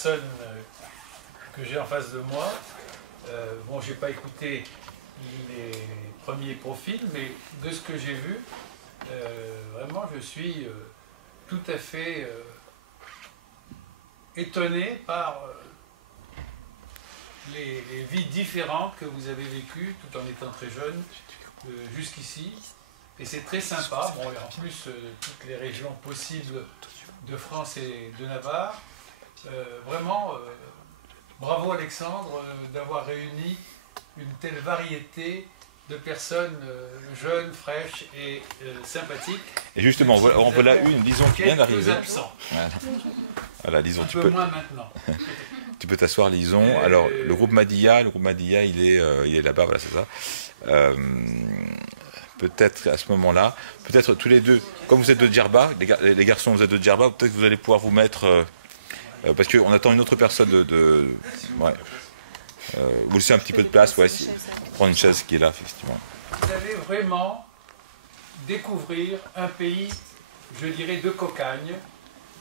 personne que j'ai en face de moi. Bon, j'ai pas écouté les premiers profils, mais de ce que j'ai vu, vraiment, je suis tout à fait étonné par les vies différentes que vous avez vécues tout en étant très jeune jusqu'ici. Et c'est très sympa. Bon, et en plus, toutes les régions possibles de France et de Navarre. Vraiment, bravo Alexandre d'avoir réuni une telle variété de personnes jeunes, fraîches et sympathiques. Et justement, en voilà une, disons, qui vient d'arriver. Voilà, Lison, tu peux... moins maintenant. Tu peux t'asseoir, Lison. Alors, le groupe Madilla, il est là-bas, voilà, c'est ça. Peut-être à ce moment-là, peut-être tous les deux, comme vous êtes de Djerba, les garçons, vous êtes de Djerba, peut-être que vous allez pouvoir vous mettre, parce qu'on attend une autre personne ouais. Vous laissez un petit peu de place, ouais, prendre une chaise qui est là, effectivement. Vous allez vraiment découvrir un pays, je dirais, de cocagne.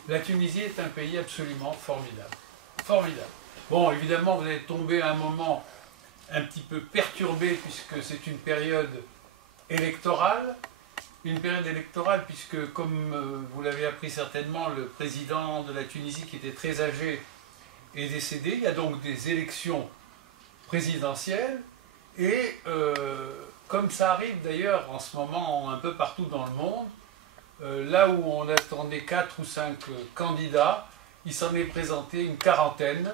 La Tunisie est un pays absolument formidable. Formidable. Bon, évidemment, vous allez tomber à un moment un petit peu perturbé, puisque c'est une période électorale. Une période électorale, puisque, comme vous l'avez appris certainement, le président de la Tunisie, qui était très âgé, est décédé. Il y a donc des élections présidentielles. Et comme ça arrive d'ailleurs en ce moment un peu partout dans le monde, là où on attendait 4 ou 5 candidats, il s'en est présenté une quarantaine.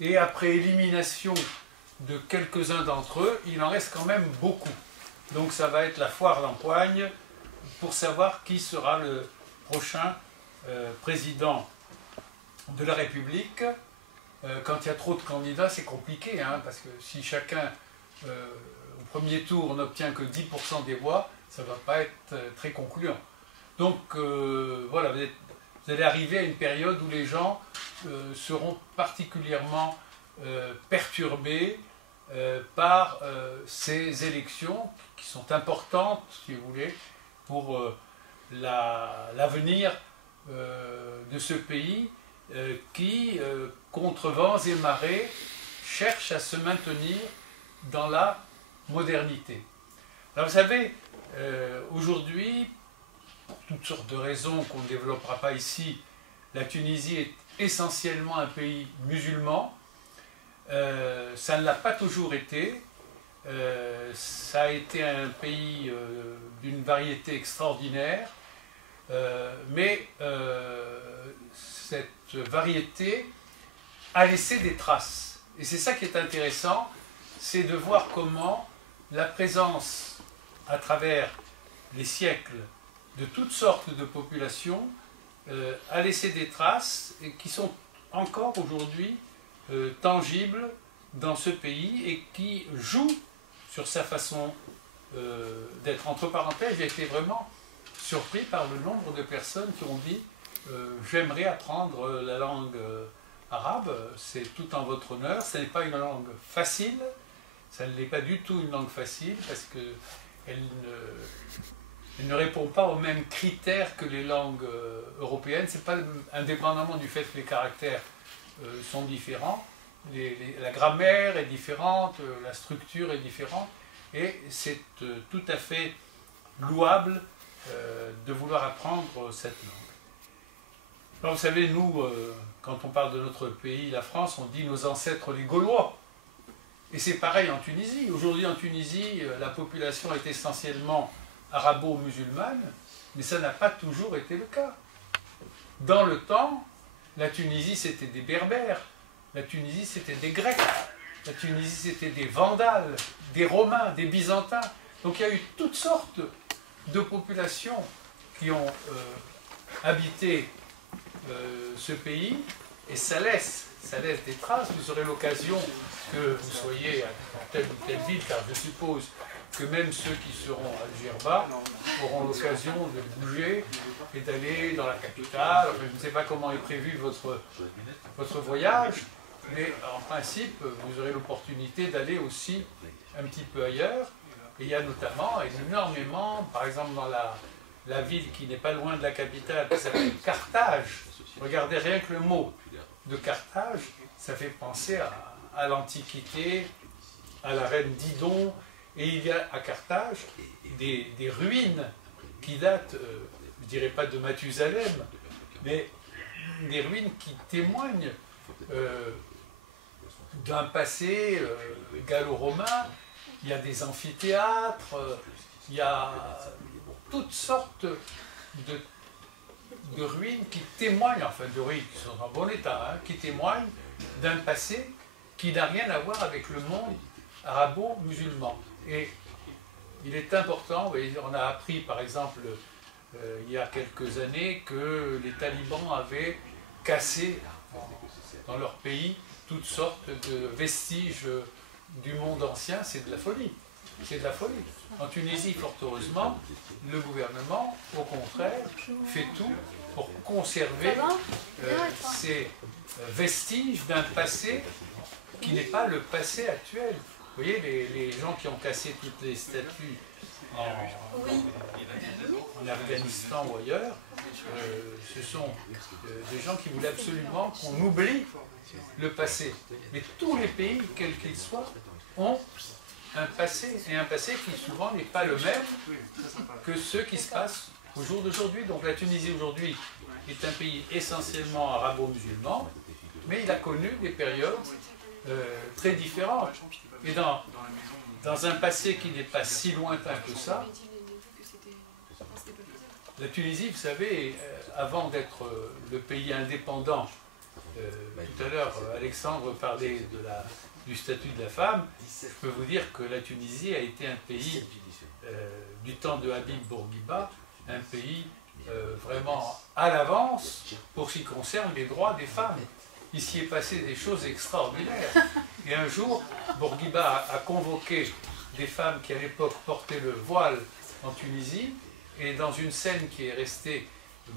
Et après élimination de quelques-uns d'entre eux, il en reste quand même beaucoup. Donc ça va être la foire d'empoigne pour savoir qui sera le prochain président de la République. Quand il y a trop de candidats, c'est compliqué, hein, parce que si chacun, au premier tour, n'obtient que 10% des voix, ça ne va pas être très concluant. Donc voilà, vous allez arriver à une période où les gens seront particulièrement perturbés par ces élections qui sont importantes, si vous voulez, pour l'avenir de ce pays qui, contre vents et marées, cherche à se maintenir dans la modernité. Alors vous savez, aujourd'hui, pour toutes sortes de raisons qu'on ne développera pas ici, la Tunisie est essentiellement un pays musulman. Ça ne l'a pas toujours été. Ça a été un pays d'une variété extraordinaire, mais cette variété a laissé des traces. Et c'est ça qui est intéressant, c'est de voir comment la présence, à travers les siècles, de toutes sortes de populations, a laissé des traces et qui sont encore aujourd'hui tangibles dans ce pays et qui jouent sur sa façon d'être. Entre parenthèses, j'ai été vraiment surpris par le nombre de personnes qui ont dit j'aimerais apprendre la langue arabe, c'est tout en votre honneur. Ce n'est pas une langue facile, ça ne l'est pas du tout une langue facile, parce qu'elle ne répond pas aux mêmes critères que les langues européennes. C'est pas, indépendamment du fait que les caractères sont différents, la grammaire est différente, la structure est différente, et c'est tout à fait louable de vouloir apprendre cette langue. Alors, vous savez, nous, quand on parle de notre pays, la France, on dit nos ancêtres les Gaulois. Et c'est pareil en Tunisie. Aujourd'hui, en Tunisie, la population est essentiellement arabo-musulmane, mais ça n'a pas toujours été le cas. Dans le temps, la Tunisie, c'était des Berbères, la Tunisie, c'était des Grecs, la Tunisie, c'était des Vandales, des Romains, des Byzantins. Donc il y a eu toutes sortes de populations qui ont habité ce pays, et ça laisse des traces. Vous aurez l'occasion que vous soyez dans telle ou telle ville, car je suppose que même ceux qui seront à Djerba auront l'occasion de bouger et d'aller dans la capitale. Je ne sais pas comment est prévu votre voyage, mais en principe, vous aurez l'opportunité d'aller aussi un petit peu ailleurs. Et il y a notamment énormément, par exemple dans la ville qui n'est pas loin de la capitale, qui s'appelle Carthage. Regardez rien que le mot. de Carthage, ça fait penser à l'Antiquité, à la reine Didon, et il y a à Carthage des ruines qui datent, je ne dirais pas de Mathusalem, mais des ruines qui témoignent d'un passé gallo-romain. Il y a des amphithéâtres, il y a toutes sortes de ruines qui témoignent, enfin de ruines qui sont en bon état, hein, qui témoignent d'un passé qui n'a rien à voir avec le monde arabo-musulman. Et il est important, vous voyez, on a appris par exemple il y a quelques années que les talibans avaient cassé dans leur pays toutes sortes de vestiges du monde ancien. C'est de la folie. C'est de la folie. En Tunisie, fort heureusement, le gouvernement, au contraire, fait tout pour conserver ces vestiges d'un passé qui n'est pas le passé actuel. Vous voyez, les gens qui ont cassé toutes les statues en Afghanistan ou ailleurs, ce sont des gens qui voulaient absolument qu'on oublie le passé. Mais tous les pays, quels qu'ils soient, ont un passé, et un passé qui souvent n'est pas le même que ceux qui se passent au jour d'aujourd'hui. Donc la Tunisie aujourd'hui est un pays essentiellement arabo-musulman, mais il a connu des périodes très différentes. Et dans un passé qui n'est pas si lointain que ça, la Tunisie, vous savez, avant d'être le pays indépendant, tout à l'heure Alexandre parlait du statut de la femme, je peux vous dire que la Tunisie a été un pays, du temps de Habib Bourguiba, un pays vraiment à l'avance pour ce qui concerne les droits des femmes. Il s'y est passé des choses extraordinaires. Et un jour, Bourguiba a convoqué des femmes qui à l'époque portaient le voile en Tunisie, et dans une scène qui est restée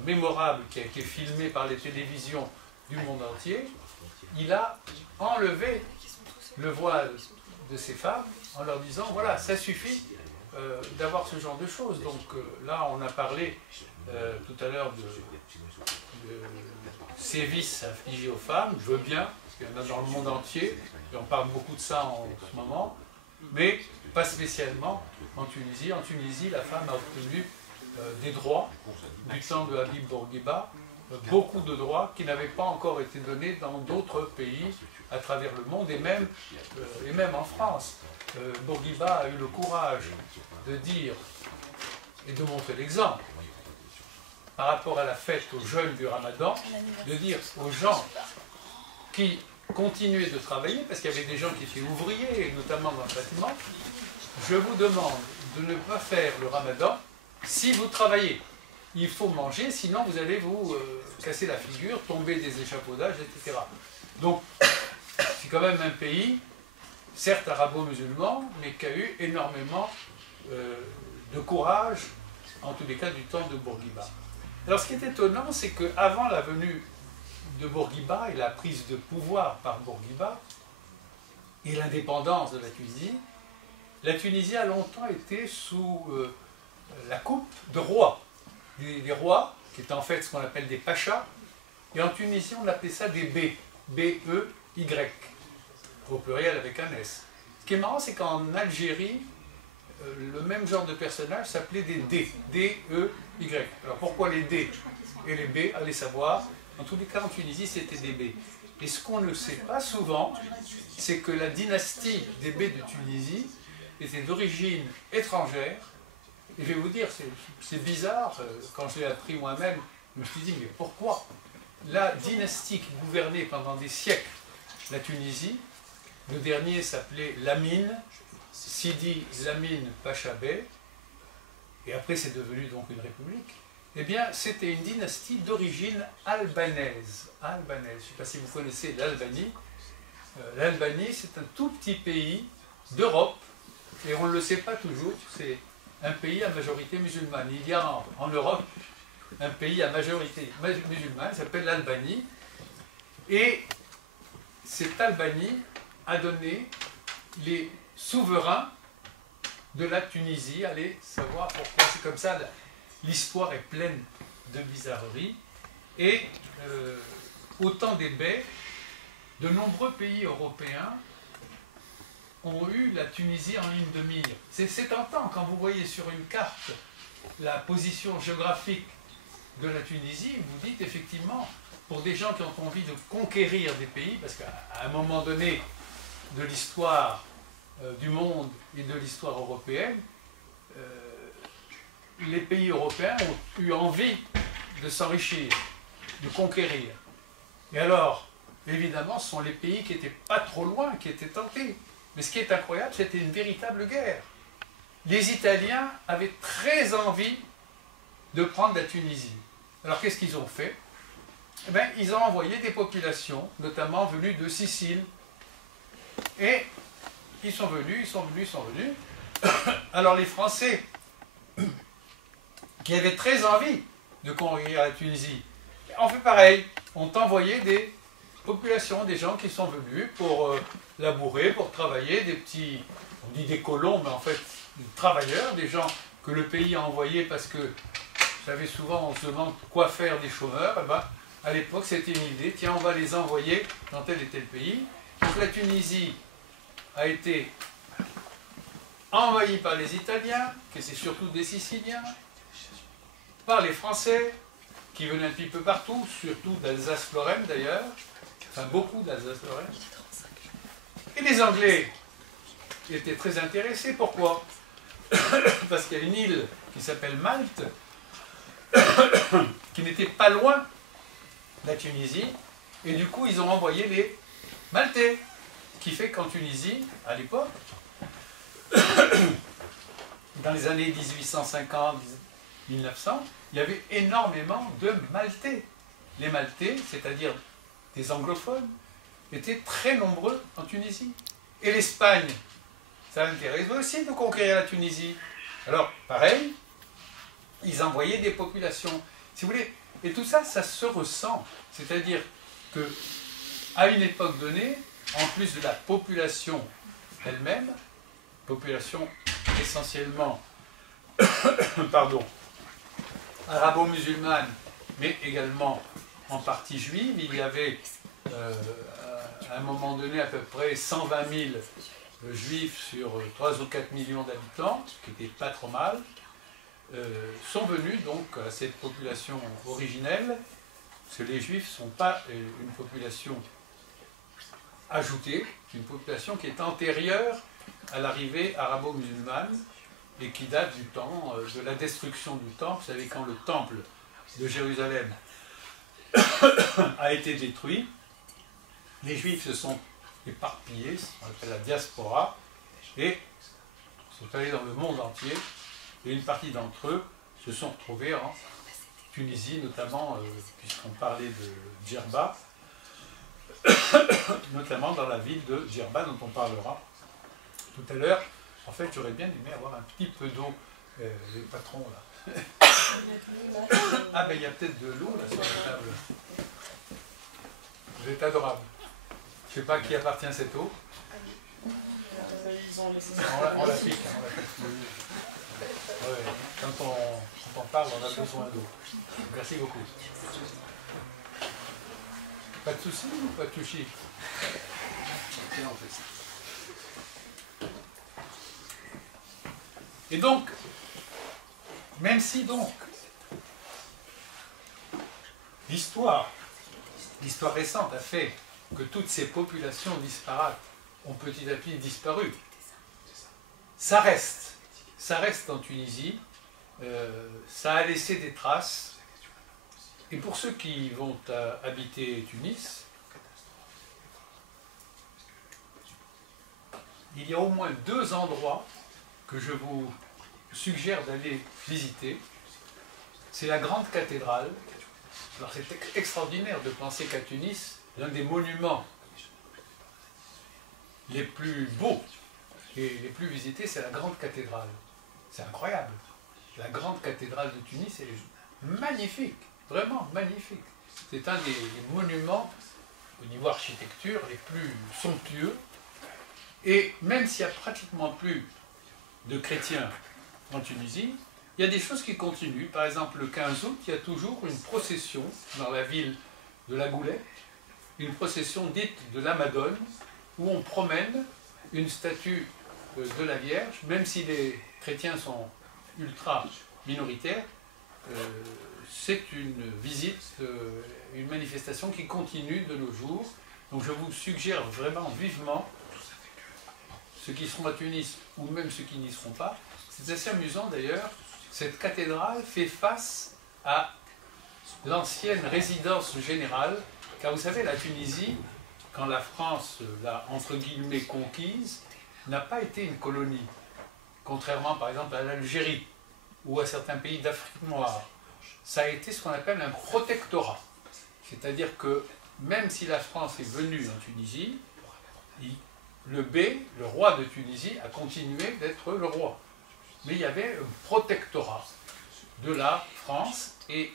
mémorable, qui a été filmée par les télévisions du monde entier, il a enlevé le voile de ces femmes en leur disant voilà, ça suffit d'avoir ce genre de choses. Donc là, on a parlé tout à l'heure de sévices infligés aux femmes, je veux bien, parce qu'il y en a dans le monde entier, et on parle beaucoup de ça en ce moment, mais pas spécialement en Tunisie. En Tunisie, la femme a obtenu des droits du temps de Habib Bourguiba, beaucoup de droits qui n'avaient pas encore été donnés dans d'autres pays à travers le monde, et même en France. Bourguiba a eu le courage de dire et de montrer l'exemple par rapport à la fête aux jeûnes du Ramadan, de dire aux gens qui continuaient de travailler, parce qu'il y avait des gens qui étaient ouvriers, notamment dans le bâtiment, je vous demande de ne pas faire le Ramadan si vous travaillez. Il faut manger, sinon vous allez vous casser la figure, tomber des échafaudages, etc. Donc, c'est quand même un pays, certes arabo-musulman, mais qui a eu énormément de courage, en tous les cas du temps de Bourguiba. Alors ce qui est étonnant, c'est qu'avant la venue de Bourguiba et la prise de pouvoir par Bourguiba et l'indépendance de la Tunisie a longtemps été sous la coupe de rois. Des rois, qui étaient en fait ce qu'on appelle des pachas, et en Tunisie on appelait ça des B, B-E-Y, au pluriel avec un S. Ce qui est marrant, c'est qu'en Algérie, le même genre de personnage s'appelait des D, D-E-Y. Alors pourquoi les D et les B, allez savoir. En tous les cas, en Tunisie, c'était des B. Et ce qu'on ne sait pas souvent, c'est que la dynastie des B de Tunisie était d'origine étrangère. Et je vais vous dire, c'est bizarre, quand je l'ai appris moi-même, je me suis dit, mais pourquoi la dynastie qui gouvernait pendant des siècles la Tunisie, le dernier s'appelait Lamine, Sidi Lamine Pacha Bey, et après c'est devenu donc une république, eh bien c'était une dynastie d'origine albanaise. Albanaise, je ne sais pas si vous connaissez l'Albanie. L'Albanie, c'est un tout petit pays d'Europe, et on ne le sait pas toujours, c'est un pays à majorité musulmane. Il y a en Europe un pays à majorité musulmane, il s'appelle l'Albanie, et cette Albanie a donné les souverains de la Tunisie. Allez savoir pourquoi c'est comme ça, l'histoire est pleine de bizarreries. Et au temps des bey, de nombreux pays européens ont eu la Tunisie en ligne de mire. C'est tentant quand vous voyez sur une carte la position géographique de la Tunisie, vous dites effectivement, pour des gens qui ont envie de conquérir des pays, parce qu'à un moment donné de l'histoire du monde et de l'histoire européenne, les pays européens ont eu envie de s'enrichir, de conquérir. Et alors, évidemment, ce sont les pays qui n'étaient pas trop loin, qui étaient tentés. Mais ce qui est incroyable, c'était une véritable guerre. Les Italiens avaient très envie de prendre la Tunisie. Alors qu'est-ce qu'ils ont fait? Eh bien, ils ont envoyé des populations, notamment venues de Sicile. Et ils sont venus. Alors les Français, qui avaient très envie de conquérir la Tunisie, ont fait pareil, ont envoyé des populations, des gens qui sont venus pour labourer, pour travailler, des petits, on dit des colons, mais en fait des travailleurs, des gens que le pays a envoyés parce que, vous savez, souvent on se demande quoi faire des chômeurs. Eh ben, à l'époque c'était une idée, tiens, on va les envoyer dans tel et tel pays. Donc la Tunisie a été envahie par les Italiens, que c'est surtout des Siciliens, par les Français, qui venaient un petit peu partout, surtout d'Alsace-Lorraine d'ailleurs, enfin beaucoup d'Alsace-Lorraine. Et les Anglais étaient très intéressés. Pourquoi? Parce qu'il y a une île qui s'appelle Malte, qui n'était pas loin de la Tunisie, et du coup ils ont envoyé les Maltais, ce qui fait qu'en Tunisie, à l'époque, dans les années 1850-1900, il y avait énormément de Maltais. Les Maltais, c'est-à-dire des anglophones, étaient très nombreux en Tunisie. Et l'Espagne, ça l'intéressait aussi de conquérir la Tunisie. Alors, pareil, ils envoyaient des populations. Si vous voulez, et tout ça, ça se ressent. C'est-à-dire que, à une époque donnée, en plus de la population elle-même, population essentiellement pardon, arabo-musulmane, mais également en partie juive, il y avait à un moment donné à peu près 120 000 juifs sur 3 ou 4 millions d'habitants, ce qui n'était pas trop mal, sont venus donc à cette population originelle, parce que les juifs ne sont pas une population ajoutée, une population qui est antérieure à l'arrivée arabo-musulmane et qui date du temps de la destruction du temple. Vous savez, quand le temple de Jérusalem a été détruit, les Juifs se sont éparpillés, on appelle la diaspora, et sont allés dans le monde entier, et une partie d'entre eux se sont retrouvés en Tunisie, notamment, puisqu'on parlait de Djerba, notamment dans la ville de Djerba, dont on parlera tout à l'heure. En fait, j'aurais bien aimé avoir un petit peu d'eau, les patrons là. Ah ben il y a peut-être de l'eau là sur la table. Vous êtes adorable. Je ne sais pas à qui appartient cette eau. On la pique. Ouais, quand on parle, on a besoin d'eau. Merci beaucoup. Pas de soucis ou pas de touchy? Et donc, même si donc l'histoire récente a fait que toutes ces populations disparates ont petit à petit disparu, ça reste en Tunisie, ça a laissé des traces, et pour ceux qui vont habiter Tunis, il y a au moins 2 endroits que je vous suggère d'aller visiter. C'est la grande cathédrale. Alors c'est extraordinaire de penser qu'à Tunis, l'un des monuments les plus beaux et les plus visités, c'est la grande cathédrale. C'est incroyable. La grande cathédrale de Tunis est magnifique, vraiment magnifique. C'est un des monuments au niveau architecture les plus somptueux. Et même s'il n'y a pratiquement plus de chrétiens en Tunisie, il y a des choses qui continuent. Par exemple, le 15 août, il y a toujours une procession dans la ville de La Goulette une procession dite de la Madone, où on promène une statue de la Vierge, même si les chrétiens sont ultra minoritaires, c'est une visite, une manifestation qui continue de nos jours. Donc je vous suggère vraiment vivement, ceux qui seront à Tunis ou même ceux qui n'y seront pas, c'est assez amusant d'ailleurs, cette cathédrale fait face à l'ancienne résidence générale, car vous savez, la Tunisie, quand la France l'a entre guillemets conquise, n'a pas été une colonie, contrairement par exemple à l'Algérie ou à certains pays d'Afrique noire. Ça a été ce qu'on appelle un protectorat, c'est-à-dire que même si la France est venue en Tunisie, le bey, le roi de Tunisie, a continué d'être le roi. Mais il y avait un protectorat de la France et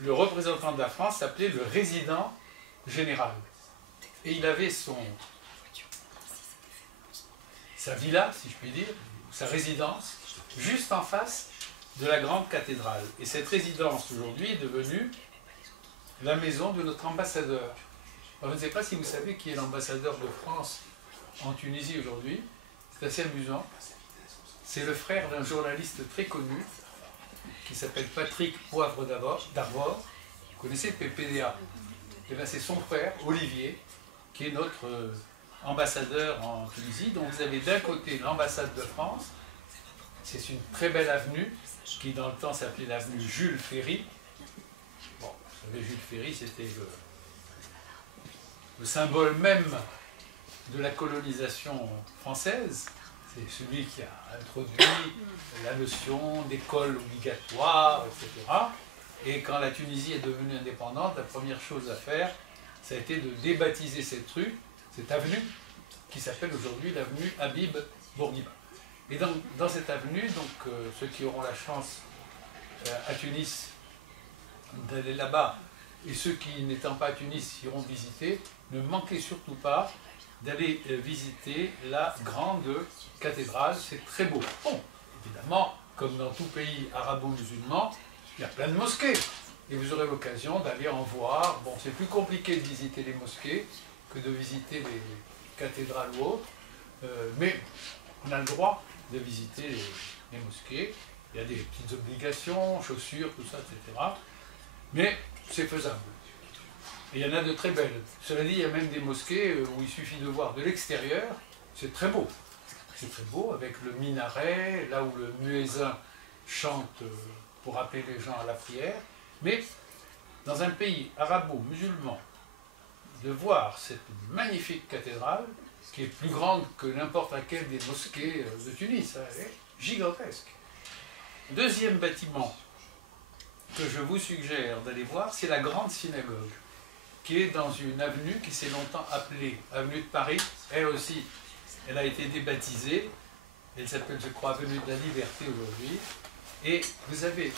le représentant de la France s'appelait le résident général. Et il avait sa villa, si je puis dire, sa résidence, juste en face de la grande cathédrale. Et cette résidence aujourd'hui est devenue la maison de notre ambassadeur. Alors, je ne sais pas si vous savez qui est l'ambassadeur de France en Tunisie aujourd'hui. C'est assez amusant. C'est le frère d'un journaliste très connu qui s'appelle Patrick Poivre d'Arvor. Vous connaissez PPDA? Et bien, c'est son frère, Olivier, qui est notre ambassadeur en Tunisie. Donc vous avez d'un côté l'ambassade de France. C'est une très belle avenue qui dans le temps s'appelait l'avenue Jules Ferry. Bon, vous savez, Jules Ferry, c'était le symbole même de la colonisation française. C'est celui qui a introduit la notion d'école obligatoire, etc. Et quand la Tunisie est devenue indépendante, la première chose à faire, ça a été de débaptiser cette rue, cette avenue, qui s'appelle aujourd'hui l'avenue Habib Bourguiba. Et dans cette avenue, donc, ceux qui auront la chance à Tunis d'aller là-bas, et ceux qui n'étant pas à Tunis iront visiter, ne manquez surtout pas d'aller visiter la grande cathédrale, c'est très beau. Bon, évidemment, comme dans tout pays arabo-musulman, il y a plein de mosquées, et vous aurez l'occasion d'aller en voir. Bon, c'est plus compliqué de visiter les mosquées que de visiter les cathédrales ou autres, mais on a le droit de visiter les mosquées. Il y a des petites obligations, chaussures, tout ça, etc. Mais c'est faisable. Et il y en a de très belles. Cela dit, il y a même des mosquées où il suffit de voir de l'extérieur, c'est très beau. C'est très beau, avec le minaret, là où le muezzin chante pour appeler les gens à la prière. Mais dans un pays arabo-musulman, de voir cette magnifique cathédrale, qui est plus grande que n'importe laquelle des mosquées de Tunis, elle est gigantesque. Deuxième bâtiment que je vous suggère d'aller voir, c'est la grande synagogue, qui est dans une avenue qui s'est longtemps appelée avenue de Paris. Elle aussi, elle a été débaptisée. Elle s'appelle, je crois, avenue de la Liberté aujourd'hui. Et vous avez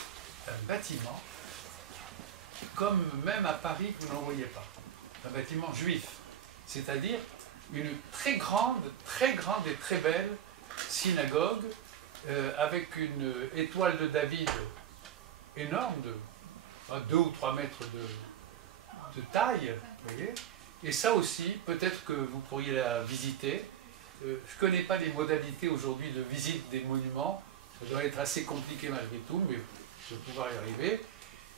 un bâtiment, comme même à Paris, vous n'en voyez pas. Un bâtiment juif, c'est-à-dire une très grande et très belle synagogue avec une étoile de David énorme, de 2 ou 3 mètres de taille, vous voyez. Et ça aussi, peut-être que vous pourriez la visiter. Je ne connais pas les modalités aujourd'hui de visite des monuments, ça doit être assez compliqué malgré tout, mais je vais pouvoir y arriver.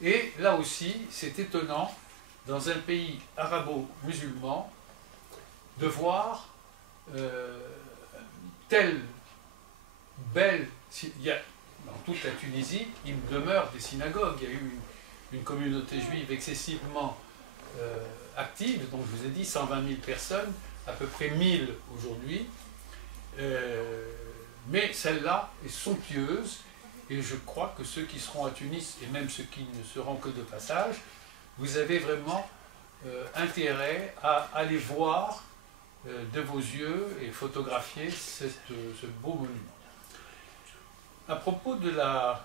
Et là aussi, c'est étonnant, dans un pays arabo-musulman, de voir telle belle... Il y a, dans toute la Tunisie, il demeure des synagogues. Il y a eu une communauté juive excessivement active, donc je vous ai dit 120 000 personnes, à peu près 1000 aujourd'hui. Mais celle-là est somptueuse, et je crois que ceux qui seront à Tunis, et même ceux qui ne seront que de passage, vous avez vraiment intérêt à aller voir de vos yeux et photographier ce beau monument. À propos de la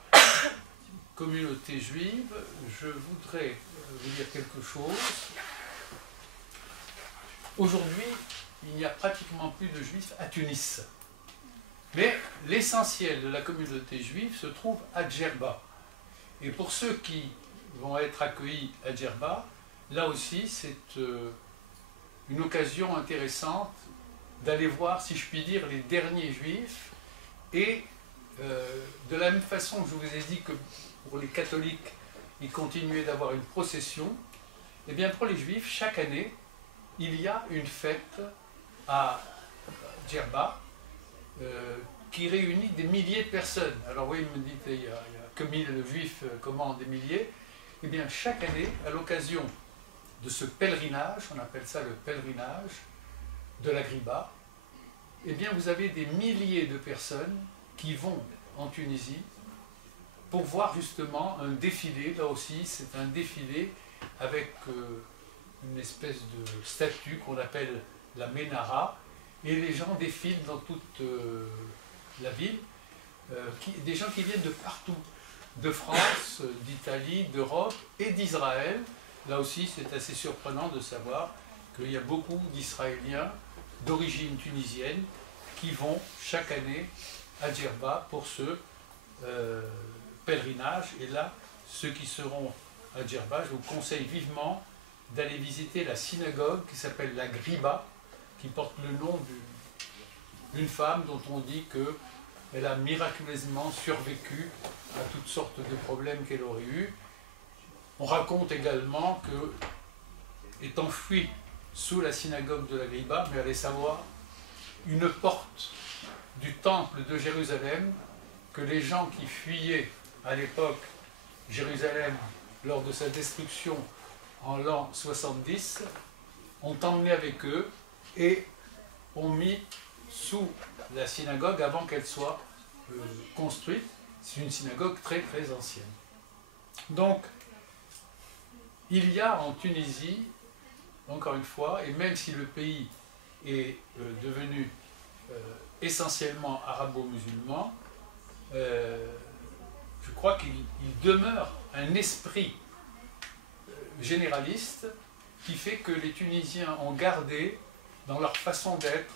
communauté juive, je voudrais vous dire quelque chose. Aujourd'hui, il n'y a pratiquement plus de juifs à Tunis. Mais l'essentiel de la communauté juive se trouve à Djerba. Et pour ceux qui vont être accueillis à Djerba, là aussi, c'est une occasion intéressante d'aller voir, si je puis dire, les derniers juifs. Et de la même façon que je vous ai dit que pour les catholiques, ils continuaient d'avoir une procession, et bien pour les juifs, chaque année, il y a une fête à Djerba qui réunit des milliers de personnes. Alors oui, vous me dites, il n'y a que 1000 juifs, comment des milliers? Eh bien, chaque année, à l'occasion de ce pèlerinage, on appelle ça le pèlerinage de la Griba, eh bien, vous avez des milliers de personnes qui vont en Tunisie pour voir justement un défilé. Là aussi, c'est un défilé avec une espèce de statue qu'on appelle la Ménara, et les gens défilent dans toute la ville, des gens qui viennent de partout, de France, d'Italie, d'Europe et d'Israël. Là aussi, c'est assez surprenant de savoir qu'il y a beaucoup d'Israéliens d'origine tunisienne qui vont chaque année à Djerba pour ce pèlerinage. Et là, ceux qui seront à Djerba, je vous conseille vivement d'aller visiter la synagogue qui s'appelle la Griba, qui porte le nom d'une femme dont on dit qu'elle a miraculeusement survécu à toutes sortes de problèmes qu'elle aurait eus. On raconte également que, est enfouie sous la synagogue de la Griba, mais allez savoir, une porte du temple de Jérusalem que les gens qui fuyaient à l'époque Jérusalem lors de sa destruction en l'an 70 ont emmené avec eux et ont mis sous la synagogue avant qu'elle soit construite. C'est une synagogue très très ancienne. Donc, il y a en Tunisie, encore une fois, et même si le pays est devenu essentiellement arabo-musulman, je crois qu'il demeure un esprit généraliste qui fait que les Tunisiens ont gardé dans leur façon d'être,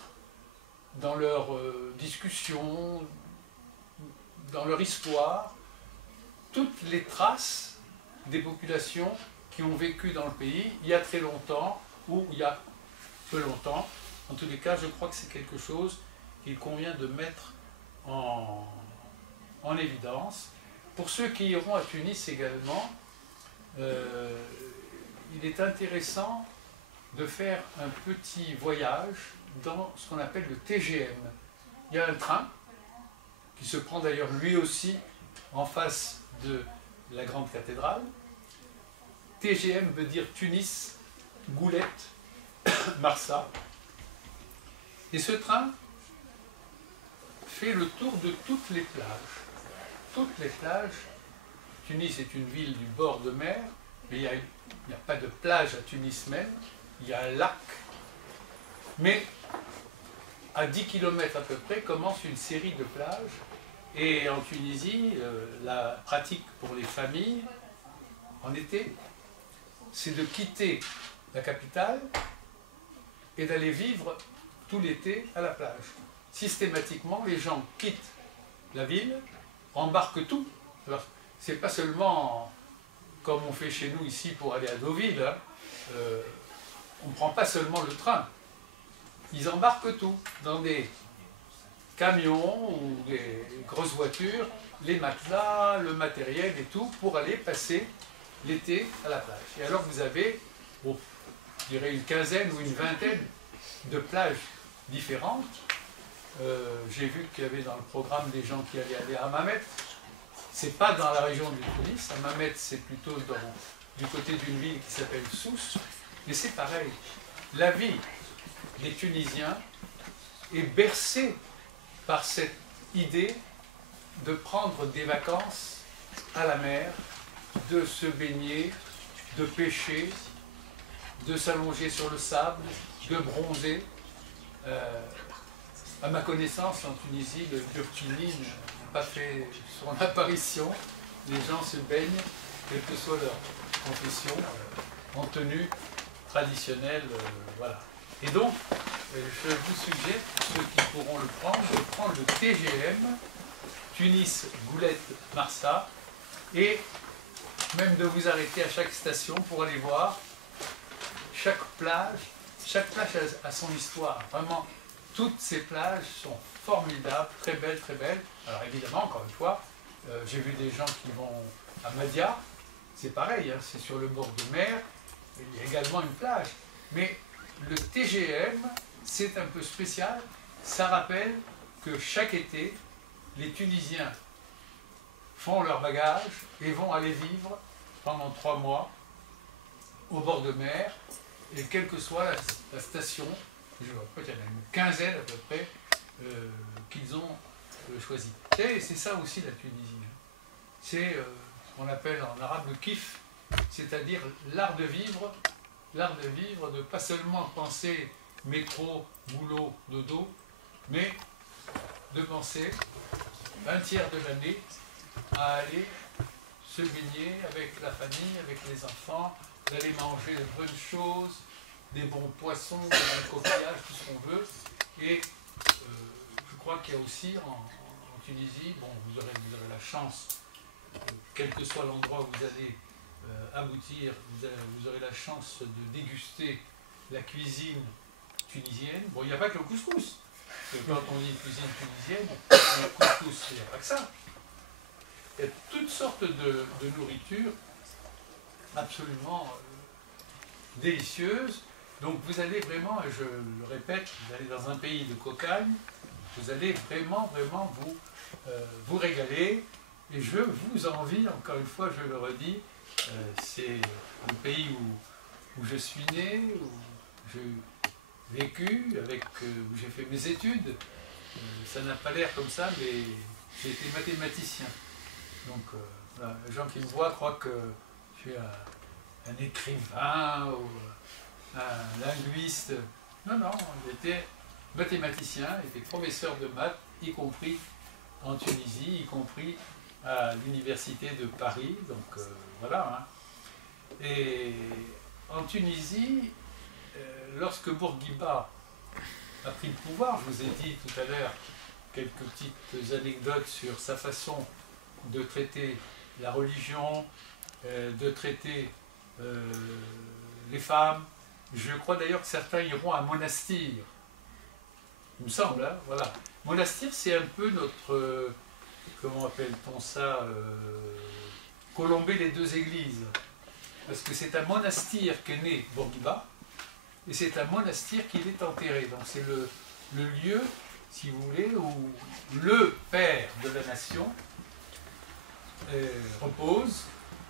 dans leur discussion, dans leur histoire, toutes les traces des populations qui ont vécu dans le pays il y a très longtemps ou il y a peu longtemps. En tous les cas, je crois que c'est quelque chose qu'il convient de mettre en évidence. Pour ceux qui iront à Tunis également, il est intéressant de faire un petit voyage dans ce qu'on appelle le TGM. Il y a un train qui se prend d'ailleurs lui aussi en face de la grande cathédrale. TGM veut dire Tunis, Goulette, Marsa. Et ce train fait le tour de toutes les plages. Toutes les plages. Tunis est une ville du bord de mer, mais il n'y a pas de plage à Tunis même. Il y a un lac. Mais à 10 km à peu près commence une série de plages. Et en Tunisie, la pratique pour les familles en été, c'est de quitter la capitale et d'aller vivre tout l'été à la plage. Systématiquement, les gens quittent la ville, embarquent tout. Alors, c'est pas seulement comme on fait chez nous ici pour aller à Deauville, hein. On ne prend pas seulement le train. Ils embarquent tout dans des camions ou des grosses voitures, les matelas, le matériel et tout, pour aller passer l'été à la plage. Et alors vous avez, je dirais une quinzaine ou une vingtaine de plages différentes. J'ai vu qu'il y avait dans le programme des gens qui allaient aller à Hammamet. C'est pas dans la région du Tunis. Hammamet, c'est plutôt du côté d'une ville qui s'appelle Sousse. Mais c'est pareil. La vie des Tunisiens est bercée par cette idée de prendre des vacances à la mer, de se baigner, de pêcher, de s'allonger sur le sable, de bronzer. À ma connaissance, en Tunisie, le burkini n'a pas fait son apparition. Les gens se baignent, quelle que soit leur confession, en tenue traditionnelle. Voilà. Et donc, je vous suggère, pour ceux qui pourront le prendre, de prendre le TGM, Tunis, Goulette, Marsa, et même de vous arrêter à chaque station pour aller voir chaque plage a son histoire. Vraiment, toutes ces plages sont formidables, très belles, très belles. Alors évidemment, encore une fois, j'ai vu des gens qui vont à Madia, c'est pareil, hein, c'est sur le bord de mer, il y a également une plage. Mais le TGM, c'est un peu spécial, ça rappelle que chaque été, les Tunisiens font leur bagage et vont aller vivre pendant 3 mois au bord de mer, et quelle que soit la station, je vois pas, il y en a une quinzaine à peu près, qu'ils ont choisi. Et c'est ça aussi la Tunisie. C'est ce qu'on appelle en arabe le kiff, c'est-à-dire l'art de vivre, de pas seulement penser métro, boulot, dodo, mais de penser un tiers de l'année à aller se baigner avec la famille, avec les enfants, d'aller manger de bonnes choses, des bons poissons, des bons coquillages, tout ce qu'on veut. Et je crois qu'il y a aussi en Tunisie, bon, vous aurez la chance, quel que soit l'endroit où vous allez aboutir, vous aurez la chance de déguster la cuisine tunisienne. Bon, il n'y a pas que le couscous. Parce que quand on dit cuisine tunisienne, le couscous, il n'y a pas que ça. Il y a toutes sortes de nourriture absolument délicieuses. Donc vous allez vraiment, et je le répète, vous allez dans un pays de cocagne, vous allez vraiment vous régaler. Et je vous envie, encore une fois, je le redis, c'est le pays où je suis né, où j'ai vécu, où j'ai fait mes études. Ça n'a pas l'air comme ça, mais j'ai été mathématicien. Donc, voilà, les gens qui me voient croient que je suis un écrivain ou un linguiste. Non, non, j'étais mathématicien, j'étais professeur de maths, y compris en Tunisie, y compris à l'université de Paris. Donc, voilà. Hein. Et en Tunisie, lorsque Bourguiba a pris le pouvoir, je vous ai dit tout à l'heure quelques petites anecdotes sur sa façon de traiter la religion, de traiter les femmes. Je crois d'ailleurs que certains iront à Monastir, il me semble, hein, voilà. Monastir, c'est un peu notre, comment appelle-t-on ça, colomber les deux églises. Parce que c'est à Monastir qu'est né Bourguiba, et c'est à Monastir qu'il est enterré. Donc c'est le lieu, si vous voulez, où le père de la nation repose,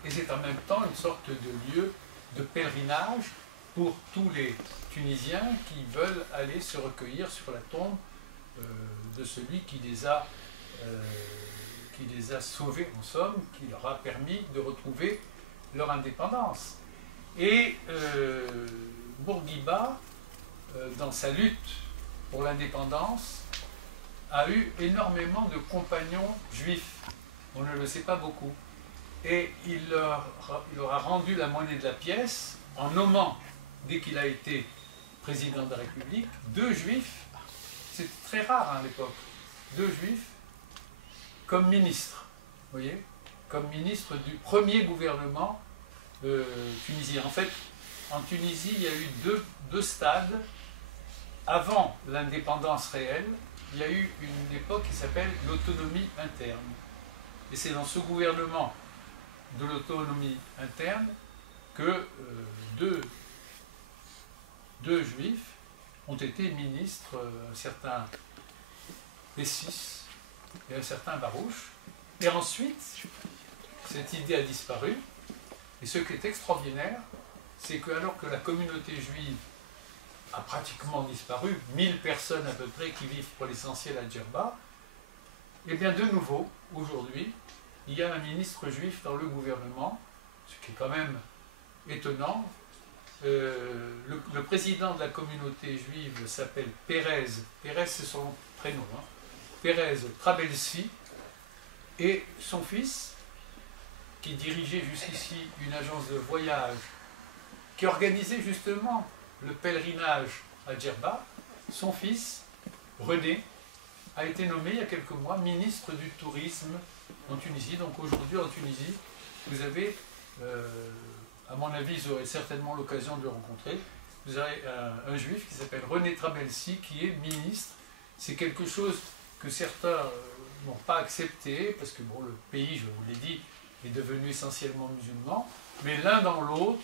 et c'est en même temps une sorte de lieu de pèlerinage pour tous les Tunisiens qui veulent aller se recueillir sur la tombe de celui qui les a sauvés, en somme, qui leur a permis de retrouver leur indépendance. Et Bourguiba, dans sa lutte pour l'indépendance, a eu énormément de compagnons juifs. On ne le sait pas beaucoup. Et il leur a rendu la monnaie de la pièce en nommant, dès qu'il a été président de la République, 2 juifs, c'était très rare à l'époque, 2 juifs comme ministres, vous voyez, comme ministre du premier gouvernement tunisien. En fait, en Tunisie, il y a eu deux stades. Avant l'indépendance réelle, il y a eu une époque qui s'appelle l'autonomie interne. Et c'est dans ce gouvernement de l'autonomie interne que deux juifs ont été ministres, un certain Bessis et un certain Barouche. Et ensuite, cette idée a disparu. Et ce qui est extraordinaire, c'est que alors que la communauté juive a pratiquement disparu, 1000 personnes à peu près qui vivent pour l'essentiel à Djerba, et bien de nouveau, aujourd'hui, il y a un ministre juif dans le gouvernement, ce qui est quand même étonnant. Le président de la communauté juive s'appelle Pérez c'est son prénom, hein, Pérez Trabelsi, et son fils, qui dirigeait jusqu'ici une agence de voyage, qui organisait justement le pèlerinage à Djerba, son fils, René, a été nommé il y a quelques mois ministre du tourisme en Tunisie. Donc aujourd'hui en Tunisie, vous avez, à mon avis, vous aurez certainement l'occasion de le rencontrer, vous avez un juif qui s'appelle René Trabelsi, qui est ministre. C'est quelque chose que certains n'ont pas accepté, parce que bon, le pays, je vous l'ai dit, est devenu essentiellement musulman, mais l'un dans l'autre,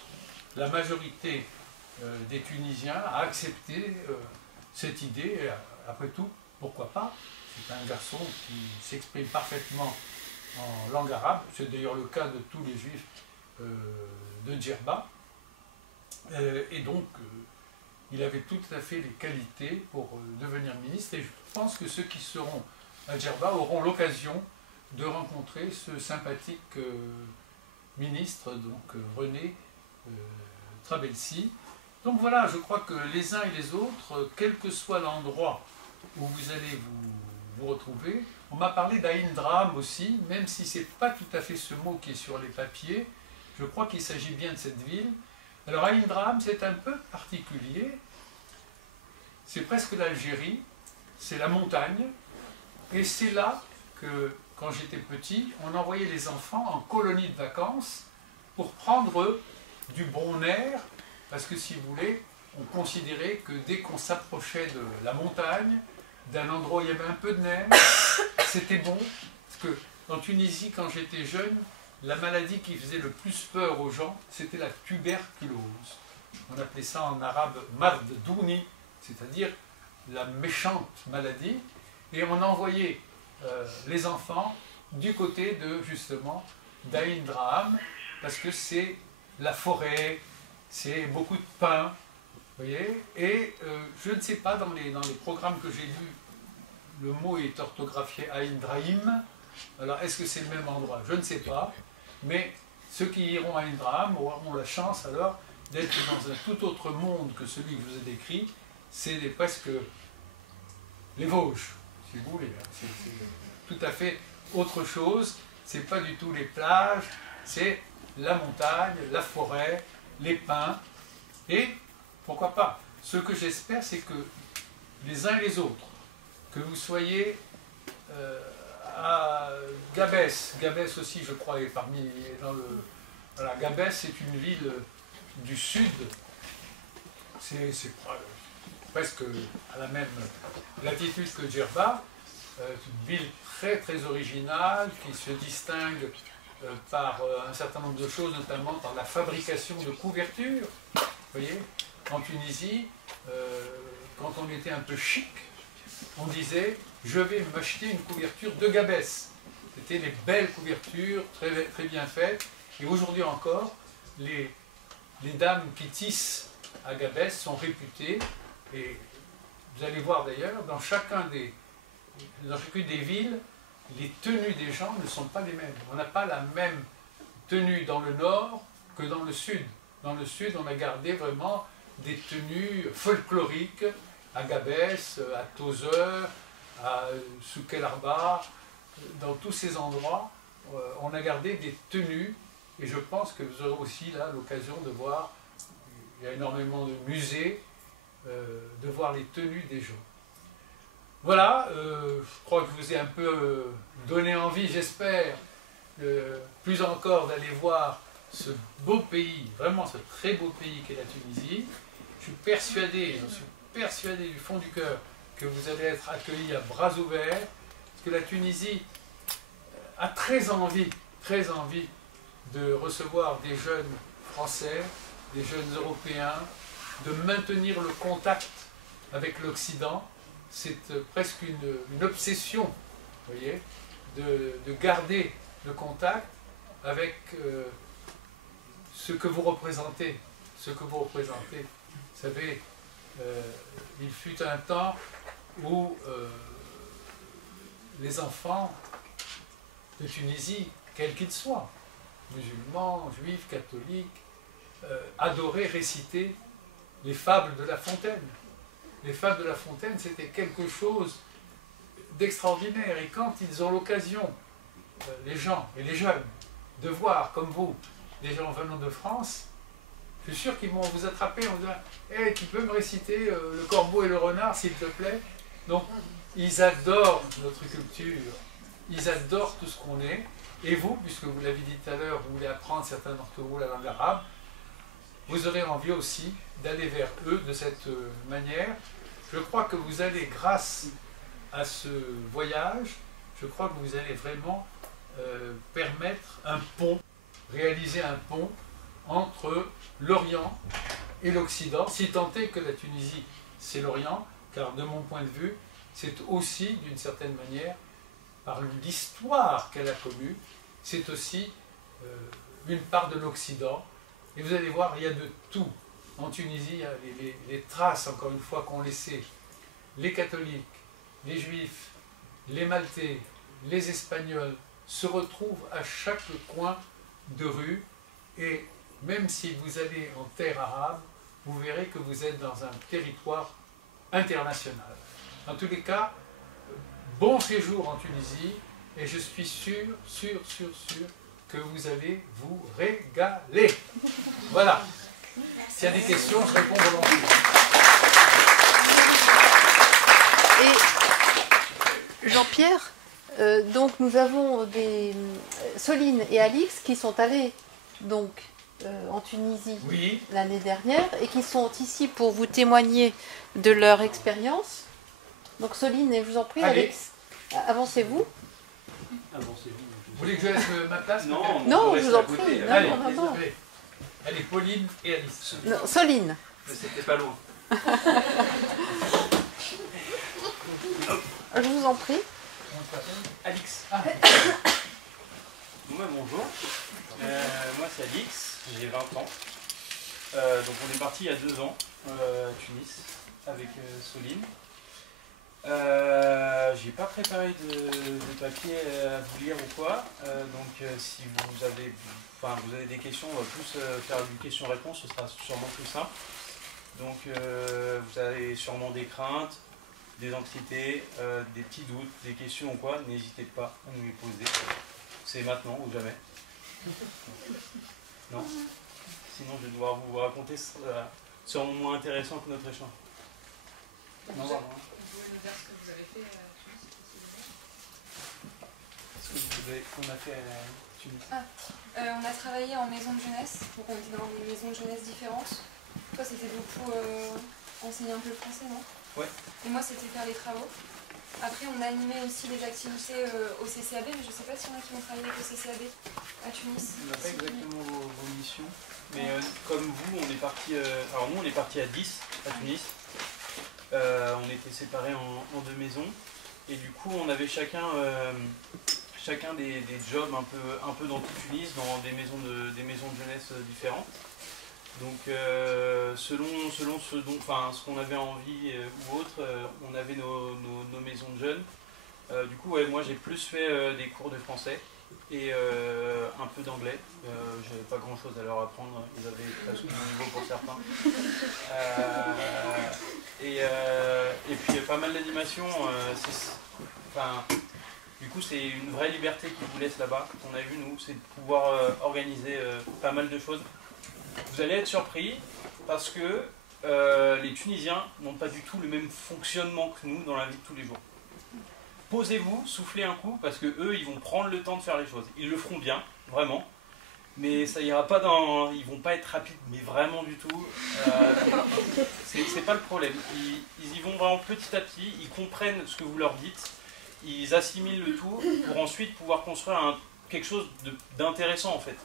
la majorité des Tunisiens a accepté cette idée. Et après tout, pourquoi pas? C'est un garçon qui s'exprime parfaitement en langue arabe. C'est d'ailleurs le cas de tous les juifs de Djerba. Et donc, il avait tout à fait les qualités pour devenir ministre. Et je pense que ceux qui seront à Djerba auront l'occasion de rencontrer ce sympathique ministre, donc René Trabelsi. Donc voilà, je crois que les uns et les autres, quel que soit l'endroit où vous allez vous retrouver, on m'a parlé d'Aïn Draham aussi, même si ce n'est pas tout à fait ce mot qui est sur les papiers, je crois qu'il s'agit bien de cette ville. Alors Aïn Draham, c'est un peu particulier, c'est presque l'Algérie, c'est la montagne, et c'est là que, quand j'étais petit, on envoyait les enfants en colonie de vacances pour prendre du bon air, parce que si vous voulez, on considérait que dès qu'on s'approchait de la montagne, d'un endroit où il y avait un peu de neige, c'était bon, parce que en Tunisie, quand j'étais jeune, la maladie qui faisait le plus peur aux gens, c'était la tuberculose. On appelait ça en arabe mard douni, c'est-à-dire la méchante maladie, et on envoyait les enfants du côté de, justement, d'Aïn Draham, parce que c'est la forêt, c'est beaucoup de pins, vous voyez, et je ne sais pas, dans les programmes que j'ai lus, le mot est orthographié Aïn Drahim. Alors, est-ce que c'est le même endroit? Je ne sais pas, mais ceux qui iront à Aïn Draham auront la chance alors d'être dans un tout autre monde que celui que je vous ai décrit. C'est presque les Vosges, si vous voulez. C'est tout à fait autre chose. C'est pas du tout les plages, c'est la montagne, la forêt, les pins. Et pourquoi pas? Ce que j'espère, c'est que les uns et les autres, que vous soyez à Gabès aussi, je crois, est parmi dans le. Voilà, Gabès, c'est une ville du sud. C'est presque à la même latitude que Djerba. Une ville très très originale qui se distingue par un certain nombre de choses, notamment par la fabrication de couvertures. Vous voyez, en Tunisie, quand on était un peu chic, on disait « je vais m'acheter une couverture de Gabès ». C'était les belles couvertures, très, très bien faites. Et aujourd'hui encore, les dames qui tissent à Gabès sont réputées. Et vous allez voir d'ailleurs, dans chacune des villes, les tenues des gens ne sont pas les mêmes. On n'a pas la même tenue dans le nord que dans le sud. Dans le sud, on a gardé vraiment des tenues folkloriques à Gabès, à Tozeur, à Souk El Arba. Dans tous ces endroits, on a gardé des tenues, et je pense que vous aurez aussi là l'occasion de voir, il y a énormément de musées, de voir les tenues des gens. Voilà, je crois que je vous ai un peu donné envie, j'espère, plus encore d'aller voir ce beau pays, vraiment ce très beau pays qu'est la Tunisie. Je suis persuadé, j'en suis persuadé du fond du cœur que vous allez être accueillis à bras ouverts, parce que la Tunisie a très envie de recevoir des jeunes Français, des jeunes Européens, de maintenir le contact avec l'Occident. C'est presque une obsession, vous voyez, de garder le contact avec ce que vous représentez. Vous savez, il fut un temps où les enfants de Tunisie, quels qu'ils soient, musulmans, juifs, catholiques, adoraient réciter les fables de La Fontaine. Les fables de La Fontaine, c'était quelque chose d'extraordinaire. Et quand ils ont l'occasion, les gens et les jeunes, de voir, comme vous, des gens venant de France, je suis sûr qu'ils vont vous attraper en disant « Hey, tu peux me réciter le corbeau et le renard, s'il te plaît ?» Donc, ils adorent notre culture, ils adorent tout ce qu'on est. Et vous, puisque vous l'avez dit tout à l'heure, vous voulez apprendre certains d'entre vous la langue arabe, vous aurez envie aussi d'aller vers eux de cette manière. Je crois que vous allez, grâce à ce voyage, je crois que vous allez vraiment permettre un pont, réaliser un pont entre l'Orient et l'Occident, si tant est que la Tunisie, c'est l'Orient, car de mon point de vue, c'est aussi, d'une certaine manière, par l'histoire qu'elle a connue, c'est aussi une part de l'Occident. Et vous allez voir, il y a de tout. En Tunisie, il y a les traces, encore une fois, qu'ont laissé les catholiques, les juifs, les maltais, les espagnols, se retrouvent à chaque coin de rue. Et même si vous allez en terre arabe, vous verrez que vous êtes dans un territoire international. En tous les cas, bon séjour en Tunisie, et je suis sûr que vous allez vous régaler. Voilà. S'il y a des questions, je réponds volontiers. Et Jean-Pierre, donc nous avons Soline et Alix qui sont allés donc en Tunisie l'année dernière et qui sont ici pour vous témoigner de leur expérience. Donc Soline, je vous en prie, Alix, avancez-vous. Vous voulez que je laisse ma place? Non, je vous en prie. Allez, Pauline et Alice. Non, Soline. Mais c'était pas loin. Je vous en prie. Alix. Bonjour. Moi c'est Alix, j'ai 20 ans. Donc on est parti il y a 2 ans à Tunis avec Soline. J'ai pas préparé de papier à vous lire ou quoi, donc si vous avez des questions, on va plus faire du question-réponse, ce sera sûrement plus simple. Donc vous avez sûrement des craintes, des anxiétés, des petits doutes, des questions ou quoi, n'hésitez pas à nous les poser. C'est maintenant ou jamais. Non? Sinon je vais devoir vous raconter, sûrement moins intéressant que notre échange. Non, pardon. Vous pouvez nous dire ce que vous avez fait à Tunis, Ce qu'on a fait à Tunis. on a travaillé en maison de jeunesse, donc on était dans des maisons de jeunesse différentes. Toi c'était beaucoup enseigner un peu le français, non? Ouais. Et moi c'était faire les travaux. Après on a animé aussi des activités au CCAB, mais je ne sais pas s'il y en a qui vont travailler avec le CCAB à Tunis. On n'a pas exactement vos missions, mais comme vous, on est parti. Alors nous on est parti à 10 à Tunis. On était séparés en 2 maisons et du coup on avait chacun des jobs un peu dans toute Tunis, dans des maisons de jeunesse différentes. Donc selon ce qu'on avait envie ou autre, on avait nos maisons de jeunes. Du coup moi j'ai plus fait des cours de français et un peu d'anglais. J'avais pas grand chose à leur apprendre, ils avaient presque mon niveau pour certains. Et puis pas mal d'animation. Du coup c'est une vraie liberté qu'ils vous laissent là-bas, qu'on a vu nous, c'est de pouvoir organiser pas mal de choses. Vous allez être surpris parce que les Tunisiens n'ont pas du tout le même fonctionnement que nous dans la vie de tous les jours. Posez-vous, soufflez un coup, parce que eux, ils vont prendre le temps de faire les choses. Ils le feront bien, vraiment, mais ça ira pas dans... Ils vont pas être rapides, mais vraiment du tout. C'est pas le problème. Ils y vont vraiment petit à petit, ils comprennent ce que vous leur dites, ils assimilent le tout pour ensuite pouvoir construire quelque chose d'intéressant en fait.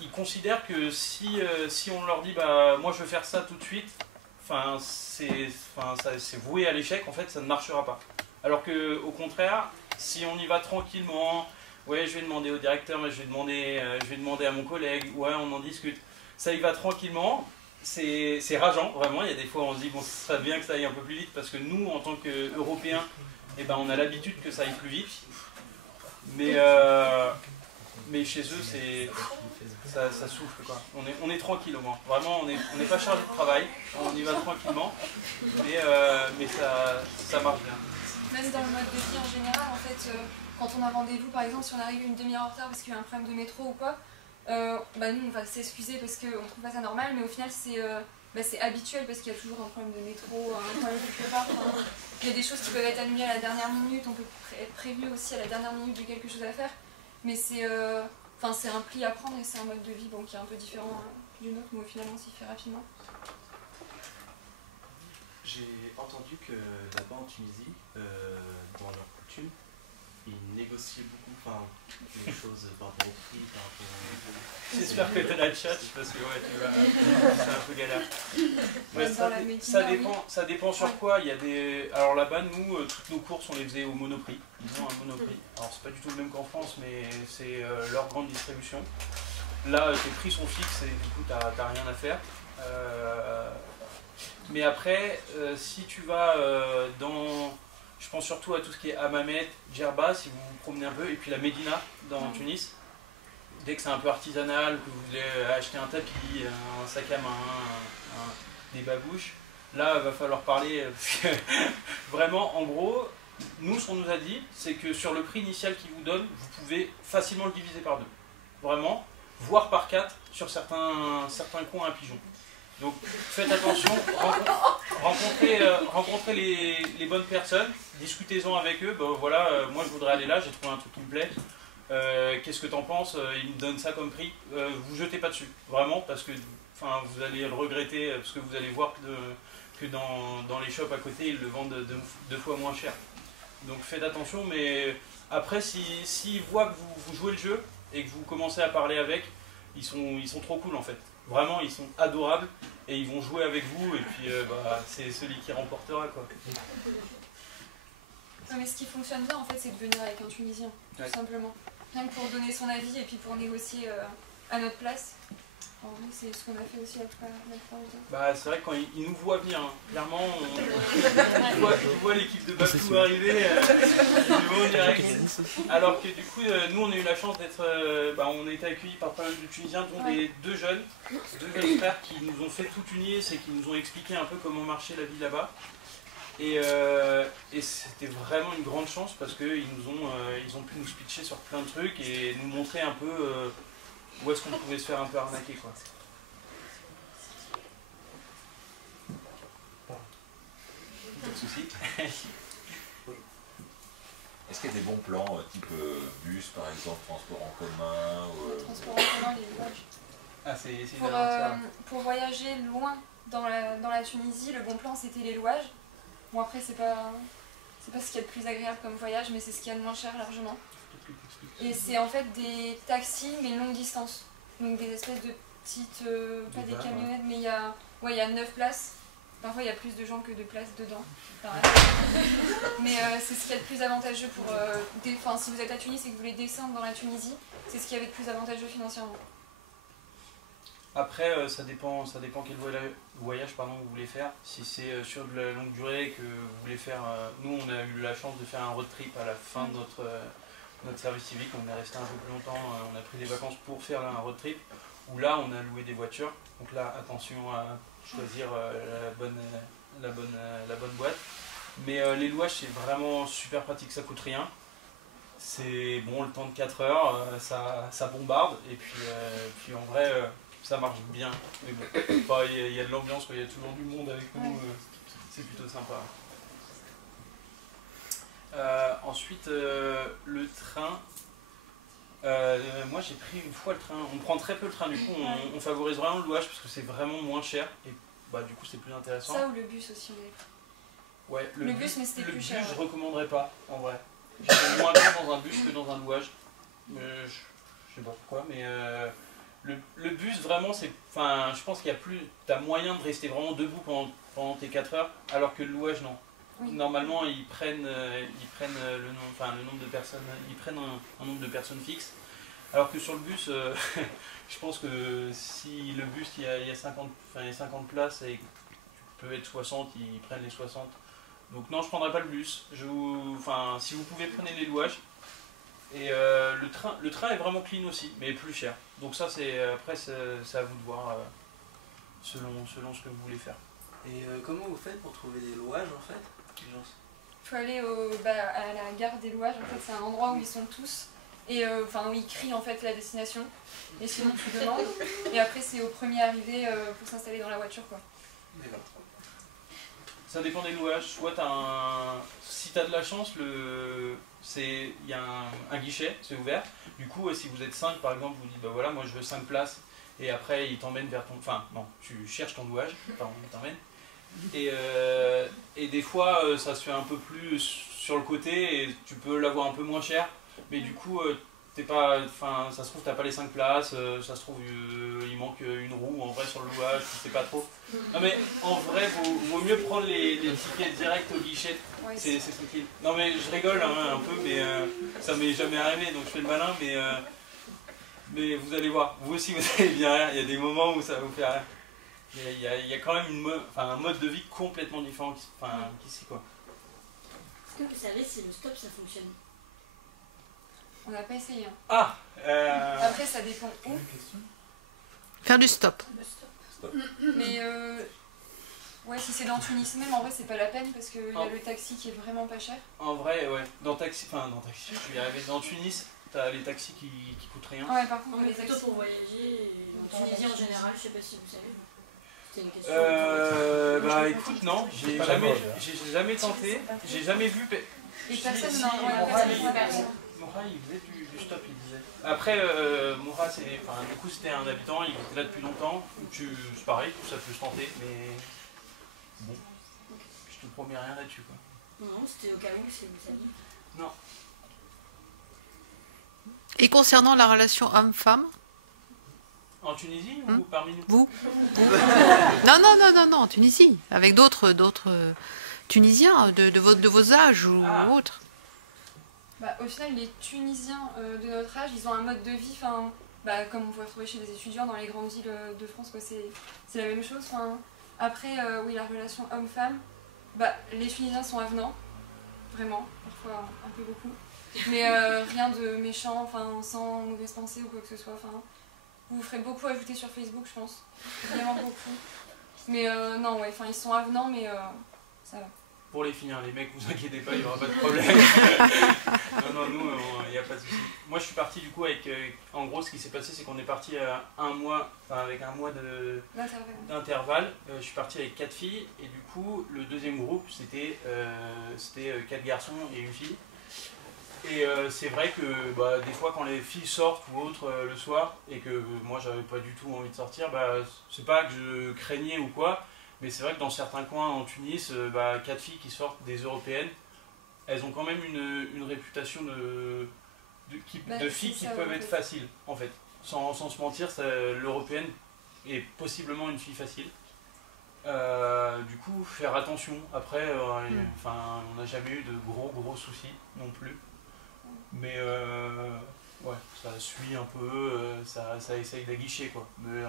Ils considèrent que si on leur dit bah moi je veux faire ça tout de suite, c'est voué à l'échec, en fait ça ne marchera pas. Alors que au contraire, si on y va tranquillement, ouais je vais demander au directeur, mais je vais demander à mon collègue, ouais on en discute, ça y va tranquillement, c'est rageant vraiment, il y a des fois on se dit bon ça serait bien que ça aille un peu plus vite parce que nous en tant qu'Européens, eh ben, on a l'habitude que ça aille plus vite, mais chez eux ça souffle quoi. On est tranquille au moins. Vraiment on n'est pas chargé de travail, on y va tranquillement, mais ça marche bien. Même dans le mode de vie en général, en fait, quand on a rendez-vous, par exemple, si on arrive une demi-heure en retard parce qu'il y a un problème de métro ou quoi, nous on va s'excuser parce qu'on trouve pas ça normal, mais au final c'est habituel parce qu'il y a toujours un problème de métro, un problème quelque part. Il y a des choses qui peuvent être annulées à la dernière minute, on peut être prévenu aussi à la dernière minute de quelque chose à faire, mais c'est un pli à prendre et c'est un mode de vie qui est un peu différent d'une autre, mais au final on s'y fait rapidement. J'ai entendu que là-bas en Tunisie, dans leur coutume, ils négociaient beaucoup les choses par rapport au prix, par rapport au... J'espère que tu as la chat, parce que ouais, tu vas... c'est un peu galère. Ouais, ça dépend sur quoi. Il y a des... Alors là-bas, nous, toutes nos courses, on les faisait au Monoprix. Ils ont un Monoprix. Alors c'est pas du tout le même qu'en France, mais c'est leur grande distribution. Là, tes prix sont fixes et du coup, t'as rien à faire. Mais après, si tu vas dans... Je pense surtout à tout ce qui est Hammamet, Djerba, si vous vous promenez un peu, et puis la Médina dans Tunis. Dès que c'est un peu artisanal, que vous voulez acheter un tapis, un sac à main, des babouches, là, il va falloir parler. Parce que vraiment, en gros, nous, ce qu'on nous a dit, c'est que sur le prix initial qu'ils vous donnent, vous pouvez facilement le diviser par 2. Vraiment, voire par 4 sur certains coins à pigeons. Donc faites attention, rencontrez les bonnes personnes, discutez-en avec eux. Ben, voilà, moi je voudrais aller là, j'ai trouvé un truc qui me plaît. Qu'est-ce que t'en penses? Ils me donnent ça comme prix. Vous jetez pas dessus, vraiment, parce que vous allez le regretter, parce que vous allez voir que dans les shops à côté, ils le vendent 2 fois moins cher. Donc faites attention, mais après, s'ils voient que vous jouez le jeu et que vous commencez à parler avec, ils sont trop cool en fait. Vraiment, ils sont adorables et ils vont jouer avec vous et puis c'est celui qui remportera quoi. Non, mais ce qui fonctionne bien en fait, c'est de venir avec un Tunisien, tout simplement. Rien que pour donner son avis et puis pour négocier à notre place. En vrai, c'est ce qu'on a fait aussi la plupart du temps. C'est vrai que quand ils nous voient venir, hein, clairement, on voit l'équipe de Bafou arriver, alors que du coup, nous on a eu la chance d'être, on a été accueillis par pas mal de Tunisiens, dont des deux jeunes frères qui nous ont fait tout Tunis et qui nous ont expliqué un peu comment marchait la vie là-bas. Et c'était vraiment une grande chance parce qu'ils ont pu nous pitcher sur plein de trucs et nous montrer un peu où est-ce qu'on pouvait se faire un peu arnaquer quoi. Pas de soucis. Est-ce qu'il y a des bons plans, type bus par exemple, transport en commun Transport en commun, les louages. Ah, c'est pour voyager loin dans la Tunisie, le bon plan c'était les louages. Bon après c'est pas ce qu'il y a de plus agréable comme voyage, mais c'est ce qu'il y a de moins cher largement. Et c'est en fait des taxis mais longue distance. Donc des espèces de petites, pas des camionnettes, mais il y a 9 places. Parfois il y a plus de gens que de places dedans. Mais c'est ce qu'il y a de plus avantageux pour... si vous êtes à Tunis et que vous voulez descendre dans la Tunisie, c'est ce qu'il y avait de plus avantageux financièrement. Après, ça dépend quel voyage vous voulez faire. Si c'est sur de la longue durée que vous voulez faire... nous, on a eu la chance de faire un road trip à la fin de notre service civique. On est resté un peu plus longtemps, on a pris des vacances pour faire un road trip. Où là, on a loué des voitures. Donc là, attention à choisir la bonne boîte. Mais les louages, c'est vraiment super pratique, ça coûte rien. C'est bon, le temps de 4 heures, ça bombarde. Et puis en vrai... ça marche bien, mais bon, il y a de l'ambiance, il y a toujours du monde avec nous, c'est plutôt sympa. Ensuite, le train, moi j'ai pris une fois le train, on prend très peu le train, du coup on favorise vraiment le louage parce que c'est vraiment moins cher et du coup c'est plus intéressant. Ça ou le bus aussi, ouais, le bus, mais c'était plus cher. Le bus, je recommanderais pas, en vrai. J'étais moins bien dans un bus que dans un louage, je sais pas pourquoi, mais... Le bus, vraiment, je pense qu'il y a plus... T'as moyen de rester vraiment debout pendant tes 4 heures, alors que le louage, non. Oui. Normalement, ils prennent le nombre de personnes, ils prennent un nombre de personnes fixes. Alors que sur le bus, je pense que si le bus, il y a 50 places et que tu peux être 60, ils prennent les 60. Donc non, je ne prendrai pas le bus. Si vous pouvez, prenez les louages. Et le train est vraiment clean aussi, mais plus cher. Donc ça, après, c'est à vous de voir selon ce que vous voulez faire. Et comment vous faites pour trouver des louages en fait? Il faut aller à la gare des louages, en fait c'est un endroit où ils sont tous, et où ils crient en fait la destination, et sinon tu demandes, et après c'est au premier arrivé pour s'installer dans la voiture quoi. D'accord. Ça dépend des louages, soit si tu as de la chance, il y a un guichet, c'est ouvert. Du coup, si vous êtes 5 par exemple, vous dites voilà, moi je veux 5 places et après il t'emmène vers ton... Enfin, non, tu cherches ton louage, pardon, il t'emmène. Et des fois, ça se fait un peu plus sur le côté, et tu peux l'avoir un peu moins cher, mais du coup, t'es pas... Enfin, ça se trouve, t'as pas les 5 places, ça se trouve, il manque une roue, en vrai, sur le louage, tu sais pas trop. Non mais, en vrai, vaut mieux prendre les tickets directs au guichet, c'est tranquille. Non mais, je rigole hein, un peu, mais ça m'est jamais arrivé, donc je fais le malin, mais vous allez voir, vous aussi vous allez bien rire, il y a des moments où ça va vous faire rire. Il y a quand même un mode de vie complètement différent qu'ici, quoi. Est-ce que vous savez si le stop ça fonctionne? On n'a pas essayé. Hein. Ah Après, ça dépend où. Faire du stop. Mais ouais, si c'est dans Tunis même, en vrai, c'est pas la peine parce qu'il y a le taxi qui est vraiment pas cher. En vrai, ouais. Dans taxi, je vais y arriver. Dans Tunis, t'as les taxis qui coûtent rien. Ouais, par contre, Non, mais les plutôt taxis. pour voyager, en Tunisie en général, je sais pas si vous savez. C'était une question. Bah écoute, non, j'ai jamais tenté, j'ai jamais vu. Et personne Si, n'en Moura, il faisait du stop, il disait. Après, Moura, du coup, c'était un habitant, il était là depuis longtemps. C'est pareil, ça peut se tenter, mais bon, je te promets rien là-dessus, quoi. Non, c'était au cas où, si vous saviez. Non. Et concernant la relation homme-femme? En Tunisie ou parmi nous? Vous Non, en Tunisie, avec d'autres Tunisiens de vos âges ou autres. Bah, au final, les Tunisiens de notre âge, ils ont un mode de vie, comme on peut retrouver chez des étudiants dans les grandes villes de France, quoi, c'est la même chose. Après, oui, la relation homme-femme, les Tunisiens sont avenants, vraiment, parfois un peu beaucoup, mais rien de méchant, sans mauvaise pensée ou quoi que ce soit. Vous vous ferez beaucoup ajouter sur Facebook, je pense, vraiment beaucoup. Mais non, ouais, ils sont avenants, mais ça va. Pour les filles, hein, les mecs, vous inquiétez pas, il n'y aura pas de problème. non, nous, il n'y a pas de souci. Moi, je suis parti du coup avec. En gros, ce qui s'est passé, c'est qu'on est parti avec un mois d'intervalle. Je suis parti avec 4 filles, et du coup, le deuxième groupe, c'était 4 garçons et une fille. Et c'est vrai que des fois, quand les filles sortent ou autres le soir, et que moi, j'avais pas du tout envie de sortir, c'est pas que je craignais ou quoi. Mais c'est vrai que dans certains coins en Tunis, 4 filles qui sortent des européennes, elles ont quand même une réputation de filles qui peuvent être faciles, en fait. Sans se mentir, l'européenne est possiblement une fille facile. Du coup, faire attention. Après, on n'a jamais eu de gros soucis non plus. Mais ouais, ça suit un peu, ça essaye d'aguicher, quoi. Mais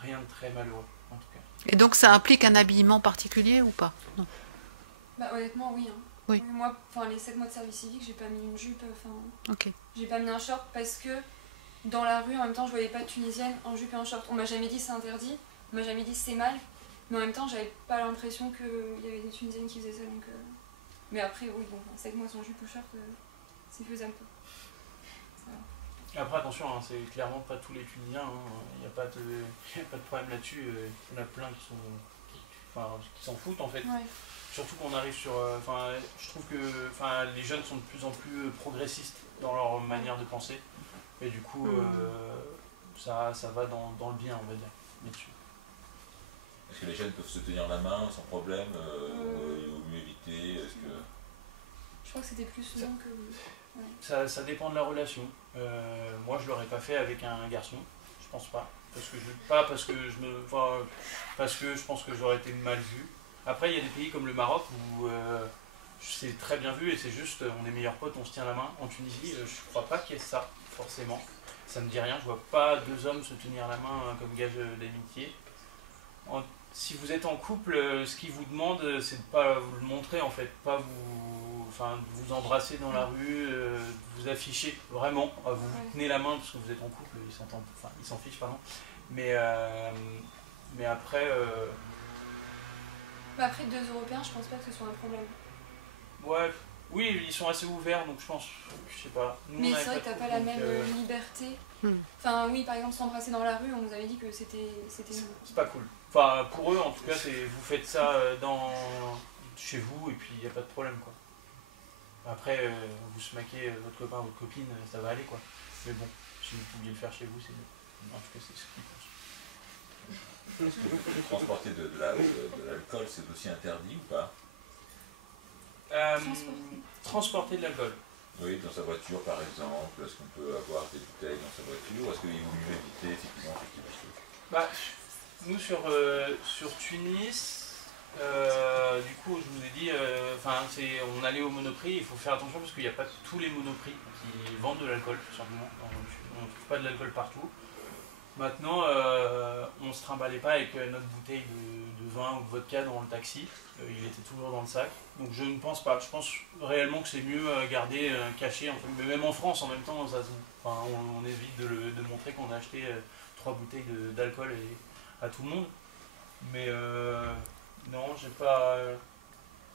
rien de très malheureux. En tout cas. Et donc ça implique un habillement particulier ou pas? Non. Honnêtement, oui. Hein. Oui. Moi, les 7 mois de service civique, j'ai pas mis une jupe, ok. J'ai pas mis un short parce que dans la rue, en même temps, je voyais pas de Tunisienne en jupe et en short. On m'a jamais dit c'est interdit, on m'a jamais dit c'est mal, mais en même temps, j'avais pas l'impression qu'il y avait des Tunisiennes qui faisaient ça. Donc, mais après, oui, 7 mois sans jupe ou short, c'est faisable. Après, attention, hein, c'est clairement pas tous les Tunisiens, il n'y a pas de problème là-dessus. Il y en a plein qui s'en foutent en fait. Ouais. Surtout qu'on arrive sur. Je trouve que les jeunes sont de plus en plus progressistes dans leur manière de penser. Et du coup, ça va dans le bien, on va dire, là-dessus. Est-ce que les jeunes peuvent se tenir la main sans problème il vaut mieux éviter? Je crois que c'était plus long que. Ouais. Ça dépend de la relation. Moi, je l'aurais pas fait avec un garçon, je pense pas. Parce que je pense que j'aurais été mal vu. Après, il y a des pays comme le Maroc où c'est très bien vu et c'est juste, on est meilleurs potes, on se tient la main. En Tunisie, je crois pas qu'il y ait ça, forcément. Ça me dit rien, je vois pas 2 hommes se tenir la main comme gage d'amitié. Si vous êtes en couple, ce qu'ils vous demandent, c'est de pas vous le montrer en fait, pas de vous embrasser dans la rue, de vous afficher vraiment, vous tenez la main parce que vous êtes en couple, ils s'en fichent, pardon. Mais après. Après 2 Européens, je pense pas que ce soit un problème. Ouais, oui, ils sont assez ouverts, donc je pense, je sais pas. Mais c'est vrai que t'as pas la même liberté. Oui, par exemple, s'embrasser dans la rue, on nous avait dit que c'était. C'est pas cool. Pour eux, en tout cas, vous faites ça chez vous et puis il n'y a pas de problème, quoi. Après, vous smaquez votre copain, votre copine, ça va aller, quoi. Mais bon, si vous pouviez le faire chez vous, c'est mieux. En tout cas, c'est ce qu'ils pensent. Est-ce que transporter de l'alcool, c'est aussi interdit ou pas? Transporter de l'alcool. Oui, dans sa voiture par exemple, est-ce qu'on peut avoir des bouteilles dans sa voiture, ou est-ce qu'il vaut mieux éviter effectivement ce type de choses? Bah, nous sur Tunis, du coup je vous ai dit, on allait au Monoprix, il faut faire attention parce qu'il n'y a pas tous les Monoprix qui vendent de l'alcool tout simplement, on ne trouve pas de l'alcool partout. Maintenant, on ne se trimballait pas avec notre bouteille de vin ou de vodka dans le taxi, il était toujours dans le sac. Donc je ne pense pas, je pense réellement que c'est mieux garder caché, mais même en France en même temps, on évite de montrer qu'on a acheté 3 bouteilles d'alcool à tout le monde. Mais non, j'ai pas...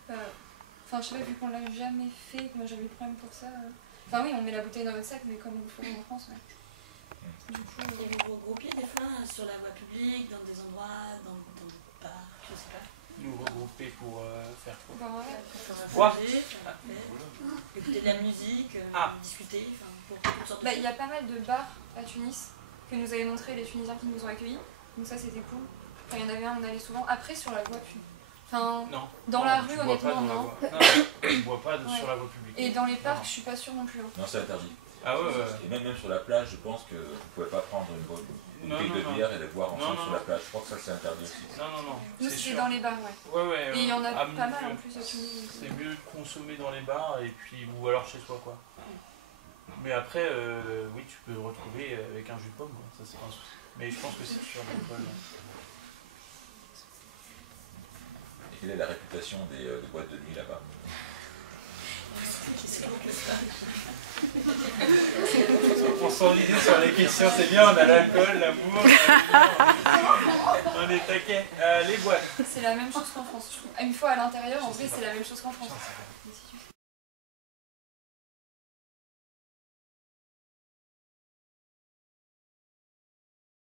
Enfin, je sais pas, vu qu'on l'a jamais fait, que moi j'avais eu problème pour ça. Enfin oui, on met la bouteille dans notre sac, mais comme on le fait en France, ouais. Du coup, il y a vous regroupez des fois sur la voie publique, dans des endroits, dans des parcs, je sais pas. Nous regrouper pour faire quoi? Boire, écouter de la musique, discuter, pour toutes sortes de choses. Il y a pas mal de bars à Tunis que nous avaient montré les Tunisiens qui nous ont accueillis. Donc ça c'était cool. Enfin, il y en avait un, on allait souvent. Après sur la voie publique. Enfin, dans la rue honnêtement, non. Je ne bois pas sur la voie publique. Et dans les parcs, je suis pas sûre non plus. Non, c'est interdit. Ah ouais, Et même sur la plage, je pense que vous ne pouvez pas prendre une bouteille de bière et la boire ensemble sur la plage. Je crois que ça c'est interdit aussi. Non. Nous c'était dans les bars, ouais. Et il y en a pas mal en plus à Tunis. C'est mieux de consommer dans les bars et puis ou alors chez soi quoi. Mais après, oui, tu peux retrouver avec un jus de pomme, ça c'est pas un souci. Mais je pense que c'est sur l'alcool. Et quelle est la réputation des boîtes de nuit là-bas? On s'enlisait sur les questions, c'est bien, on a l'alcool, l'amour, on est taquet. Les boîtes. C'est la même chose qu'en France. Une fois à l'intérieur, en vrai, c'est la même chose qu'en France.